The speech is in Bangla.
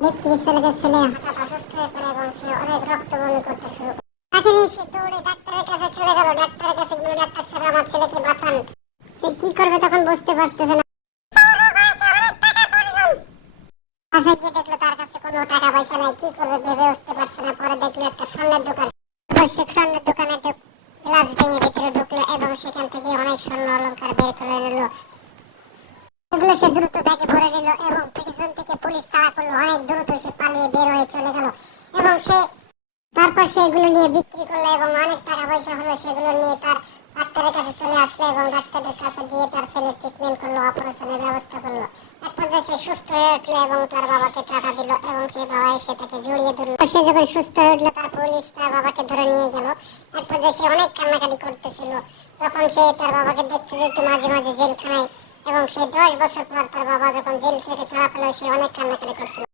ছেলেকে ছেলে হঠাৎ অসুস্থ হয়ে পড়ে এবং সে অনেক রক্ত বমি করতে শুরু করে। তাকে নিয়ে সে দৌড়ে ডাক্তারের কাছে চলে গেল। ডাক্তারের কাছে গেল, ডাক্তার সাহেব আমার ছেলেকে বাঁচান। সে কি করবে তখন বুঝতে পারতেছে না। বাসায় গিয়ে দেখলো তার কাছে কোনো টাকা পয়সা নাই, কি করবে ভেবে উঠতে পারছে না। পরে দেখলো একটা স্বর্ণের দোকান। সে স্বর্ণের দোকানে একটা গ্লাস ভেঙে ভিতরে ঢুকলো এবং সেখান থেকে অনেক স্বর্ণ অলংকার বের করে নিল। এগুলো সে দ্রুত ব্যাগে ভরে নিল এবং পিছন থেকে পুলিশ তাড়া করলো। অনেক দ্রুত সে পালিয়ে বের হয়ে চলে গেল এবং তারপর সে এগুলো নিয়ে বিক্রি করলো এবং অনেক টাকা পয়সা হলো। সেগুলো নিয়ে তার ডাক্তারের কাছে চলে আসলো এবং ডাক্তারের কাছে দিয়ে তার ছেলে ট্রিটমেন্ট করলো, অপারেশনের ব্যবস্থা করলো। এক পর্যায়ে সে সুস্থ হয়ে উঠলো এবং তার বাবাকে টাকা দিল এবং সে বাবা এসে তাকে জড়িয়ে ধরলো। সে যখন সুস্থ হয়ে উঠলো তার পুলিশ তার বাবাকে ধরে নিয়ে গেল। এক পর্যায়ে সে অনেক কান্নাকাটি করতেছিল। তখন সে তার বাবাকে দেখতে দেখতে মাঝে মাঝে জেলখানায় এবং সে 10 বছর পর তার বাবা যখন জেল থেকে ছাড়া পেল সে অনেক কান্নাকাটি করছিল।